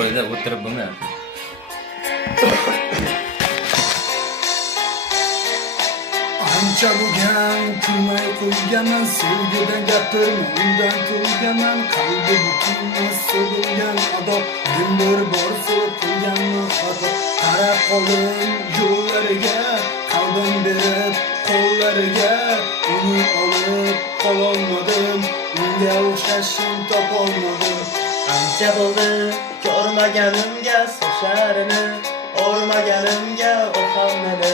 bo'yida o'tirib bo'lmayapti. Ancha bo'lgan kulmay qo'yganman, sevgidan gapirma undan to'yganman, qalbi butunmas so'rilgan adob, dillar bor so'rab qo'yganman xato. Qarab qoldim yo'llariga, qalbim berib qo'llariga, uni olib qololmadim, unga o'xshashim topolmadim. Ancha bo'ldi ko'rmaganimga sochlarini, o'rmaganimga o'qamini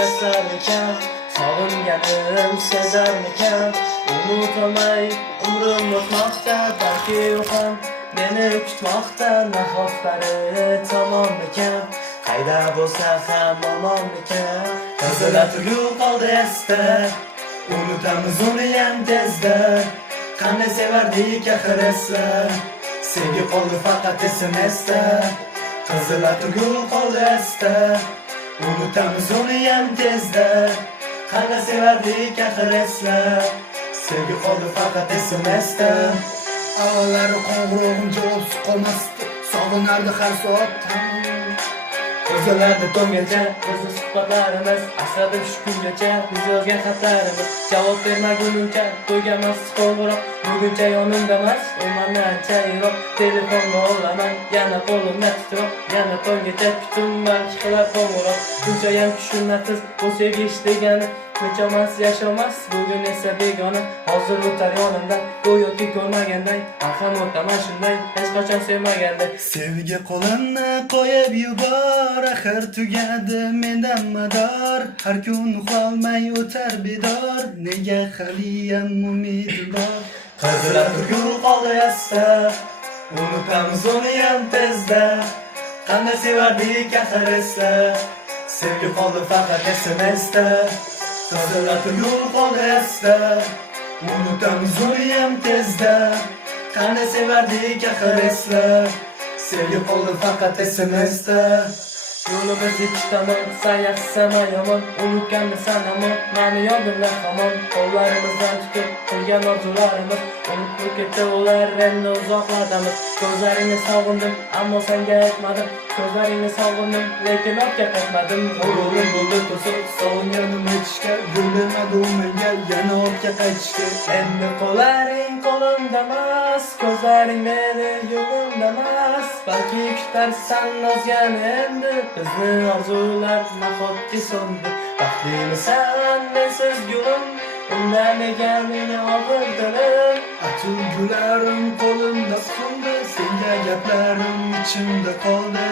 yasarmikan, sog'inganim sezarmikan, unutolmay umrim o'tmoqda, balki u ham meni kutmoqda, nahotlari tomonmikan, qayda bo'lsa ham omonmikan. Qizlar tugul qoldi esda, unutamiz uni ham tezda, qanday sevardik axir esla, sevgi qoldi faqat esimizda. Qizlar tugul qoldi esda, unutamiz uni ham tezda, qanday sevardik axir esla, sevgi qoldi faqat esimizda. Avvallari qo'ng'irog'im javobsiz qolmasdi, sog'inardi har soat. Ko'zlarni to'ngacha, bizni suhbatlarimiz, asradim shu kungacha, biz yozgan xatlarimiz, javob bermagunimcha, qo'yganmas qo'ng'iroq, buguncha yonimdamas, u mendan ancha yiroq, telefonni olaman, yana qo'limda titroq, yana to'ngacha kutum balki qilar qo'ng'iroq, bunchayam tushunarsiz bu sevgi degani, nechamas yashamas, bugun esa begona, hozir o'tar yonimdan, go'yoki ko'rmaganday, ham o'taman shunday, hech qachon sevmaganday. Sevgi qo'limni qo'yib yubor, axir tugadi mendan mador, har kun uxlolmay o'tar bedor, nega haliyam umidim bor. Qizlar tugul qoldi esda, unutamiz uni ham tezda, qanday sevardik axir esla, sevgi qoldi faqat esimizda. Qizlar tugul qoldi esda, unutamiz uni ham tezda, qanday sevardik axir esla, sevgi qoldi faqat esimizda. Yo'limiz ikki tomon, sen yaxshisan men yomon, unutganmi san amon, meni yodimda hamon, qo'llarimizdan tutib qilgan orzularimiz, unutib ketdi ular endi uzoqlardamiz. Ko'zlaringni sog'indim, ammo senga aytmadim, ko'zlaringni sog'indim, lekin ortga qaytmadim. G'ururim bo'ldi to'sib, Sog'inganim aytishga, yo'l bermadi u menga, yana ortga qaytishga. endi qo'llaring qo'limdamas, ko'zlaring meni yo'limdamas, balki kutarsan nozgani endi, bizni orzular nahotki so'ndi. Baxtlimisan mensiz gulim, undan nega meni og'irdirim. Atulgularim qo'limda qoldi, senga gaplarim ichimda qoldi.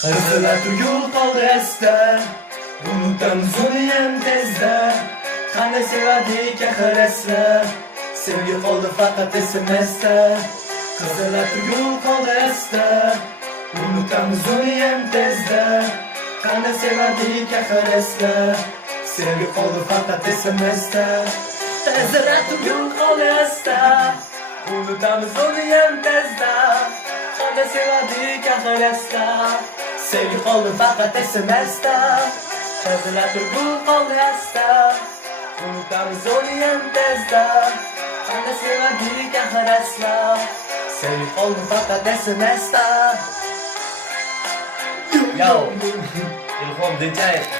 Qizlar tugul qoldi esda, unutamiz uni ham tezda, qanday sevardik axir esla, sevgi qoldi faqat esimizda. Qizlar tugul qoldi esda, unutamiz uni ham tezda, qanday sevardik axir esla, sevgi qoldi faqat esimizda. Qizlar tugul qoldi esda, unutamiz uni ham tezda, qanday sevardik axir esla, sevgi qoldi faqat esimizda. Qizlar tugul qoldi esda, unutamiz uni ham tezda, qanday sevardik axir esla, sevgi qoldi faqat esimizda. Yo, Ilhom Dejayev